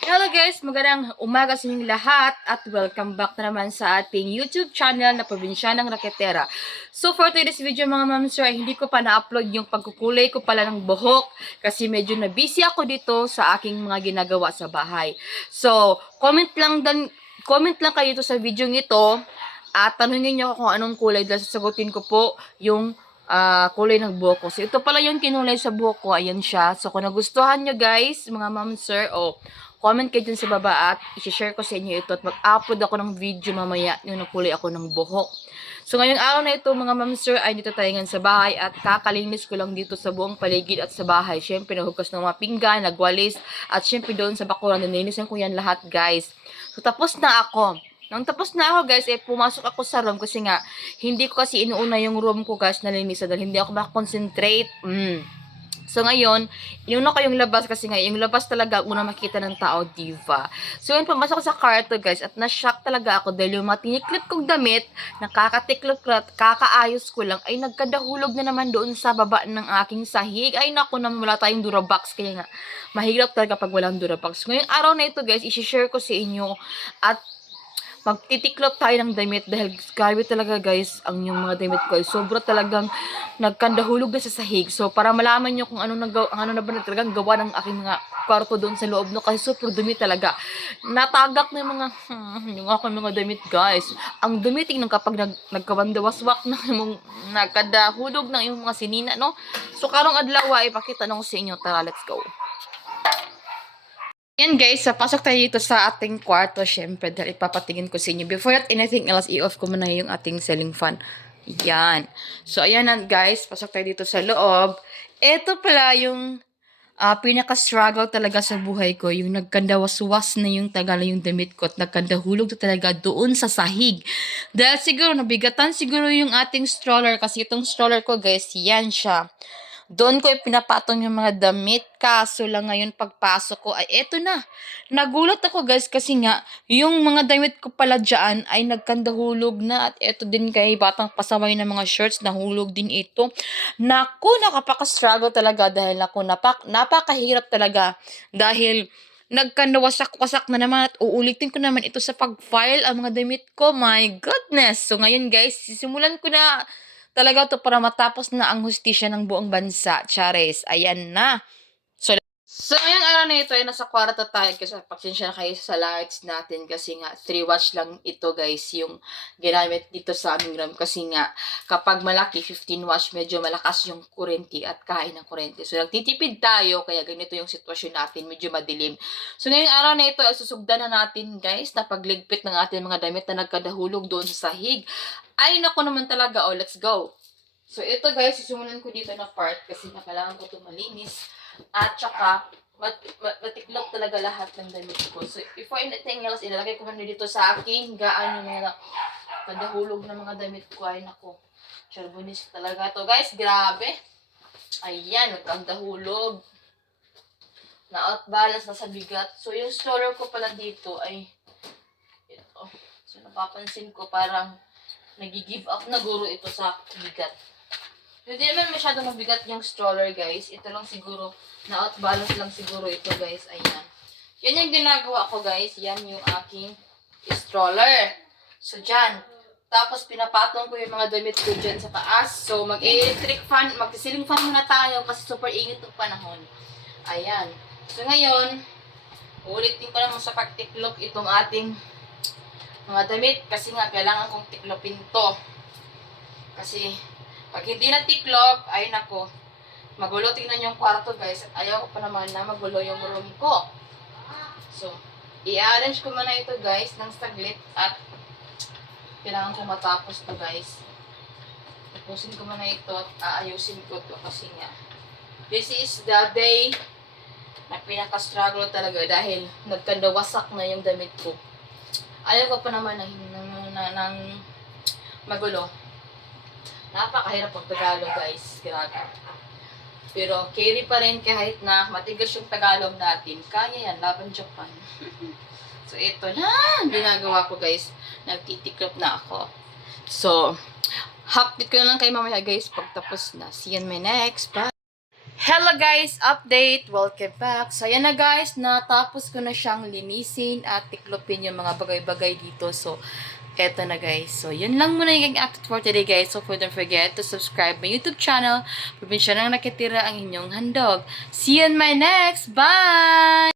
Hello guys! Magandang umaga sa inyong lahat at welcome back na naman sa ating YouTube channel na Probinsyanang Raketera. So for today's video mga ma'am sir, ay hindi ko pa na-upload yung pagkukulay ko pala ng buhok kasi medyo na busy ako dito sa aking mga ginagawa sa bahay. So comment lang kayo dito sa video nito at tanungin niyo ako kung anong kulay dahil sasagutin ko po yung kulay ng buhok ko. So, ito pala yung kinulay sa buhok ko. Ayan siya. So, kung nagustuhan nyo guys, mga ma'am, sir, comment kayo dun sa baba at i-share ko sa inyo ito at mag-upload ako ng video mamaya yung nakulay ako ng buhok. So, ngayong araw na ito, mga ma'am, sir, ay dito tayo ngayon sa bahay at kakalinis ko lang dito sa buong paligid at sa bahay. Siyempre, naghugas ng mga pinggan, nagwalis, at siyempre doon sa bakuran, nilinisan ko yan lahat, guys. So, tapos na ako. Nang tapos na ako guys, pumasok ako sa room kasi nga, hindi ko kasi inuuna yung room ko guys na linisan dahil hindi ako makakonsentrate. So ngayon, inuna ko yung labas kasi nga, yung labas talaga una makita ng tao, diva. So yun, pumasok ko sa kwarto guys at na-shock talaga ako dahil yung mga tiniklip kong damit, nakakatiklop, kakaayos ko lang, ay nagkadahulog na naman doon sa baba ng aking sahig. Ay naku naman, wala tayong Durabox, kaya nga, mahirap talaga pag walang Durabox. Ngayong araw na ito guys, isi-share ko sa inyo at magtitiklop tayo ng damit dahil grabe talaga guys ang yung mga damit ko ay sobra talagang nagkandahulog na sa sahig. So para malaman nyo kung ano na ba talagang gawa ng aking mga kwarto doon sa loob no kasi super dumi talaga. Natagak na yung mga yung aking mga damit guys. Ang dumi tingnan kapag nagkawandawaswak na yung nagkadahulog ng yung mga sinina no. So karong adlaw ay ipakita nung sa inyo. Tara, let's go. Yan guys, pasok tayo dito sa ating kwarto syempre dahil ipapatingin ko sa inyo. Before that, anything else, i-off ko muna yung ating ceiling fan. Yan. So, ayan na guys, pasok tayo dito sa loob. Ito pala yung pinaka-struggle talaga sa buhay ko. Yung nagkandawaswas na yung tagala yung damit ko at nagkandahulog na talaga doon sa sahig. Dahil siguro, nabigatan siguro yung ating stroller kasi itong stroller ko guys, yan siya. Doon ko pinapatong yung mga damit. Kaso lang ngayon pagpasok ko ay eto na. Nagulat ako guys kasi nga yung mga damit ko pala dyan ay nagkandahulog na at eto din kay batang pasaway ng mga shirts nahulog din ito. Naku, nakapaka-struggle talaga dahil ako napakahirap talaga dahil nagkandawasak-wasak na naman at uulitin ko naman ito sa pag-file ang mga damit ko. My goodness! So ngayon guys, sisimulan ko na talaga to para matapos na ang hustisya ng buong bansa. Chares, ayan na. So, ngayong araw na ito ay nasa kwarto tayo kasi pagsensya na kayo sa lights natin kasi nga 3 watts lang ito guys yung ginamit dito sa aming room kasi nga kapag malaki 15 watts medyo malakas yung kurente at kain ng kurente. So, nagtitipid tayo kaya ganito yung sitwasyon natin medyo madilim. So, ngayong araw na ito ay susugdan na natin guys na pagligpit ng ating mga damit na nagkadahulog doon sa sahig. Ay, naku naman talaga. Oh, let's go. So, ito guys, sisimulan ko dito na part kasi na kailangan ko ito malinis. At saka, matiklop talaga lahat ng damit ko. So, before anything else, ilalagay ko muna dito sa akin gaan yung mga kadahulog ng mga damit ko. Ay, naku. Charbonis talaga to guys. Grabe. Ayan, nagkandahulog. Na-outbalance na sa bigat. So, yung stroller ko pala dito ay ito. So, napapansin ko parang nag-give up na guro ito sa bigat. Hindi naman masyado mabigat yung stroller, guys. Ito lang siguro, na-outbalance lang siguro ito, guys. Ayan. Yan yung ginagawa ko, guys. Yan yung aking stroller. So, dyan. Tapos, pinapatong ko yung mga damit ko dyan sa taas. So, mag-electric fan, mag-ceiling fan muna tayo kasi super init ng panahon. Ayan. So, ngayon, ulitin ko naman sa pagtiklop itong ating mga damit kasi nga, kailangan kong tiklopin to. Kasi, pag hindi na tiklop, ay nako, magulo tingnan yung kwarto guys. At ayaw ko pa naman na magulo yung room ko. So, i-arrange ko muna ito guys ng saglit at kailangan ko matapos to guys. Tapusin ko muna ito at aayusin ko to kasi nga. This is the day na pinaka-struggle talaga dahil nagkandawasak na yung damit ko. Ayaw ko pa naman ng magulo. Napakahirap pag-Tagalog guys, grabe. Pero carry pa rin kahit na matigas yung Tagalog natin. Kaya yan, laban Japan. So ito na, ginagawa ko guys. Nagtitiklop na ako. So, update ko na lang kayo mamaya guys pagtapos na. See you in my next. Bye! Hello guys! Update! Welcome back! So, ayan na guys, natapos ko na siyang linisin at tiklopin yung mga bagay-bagay dito. So, eto na guys. So, yun lang muna yung update for today guys. So, don't forget to subscribe my YouTube channel. Probinsya nang nakitira ang inyong handog. See you in my next! Bye!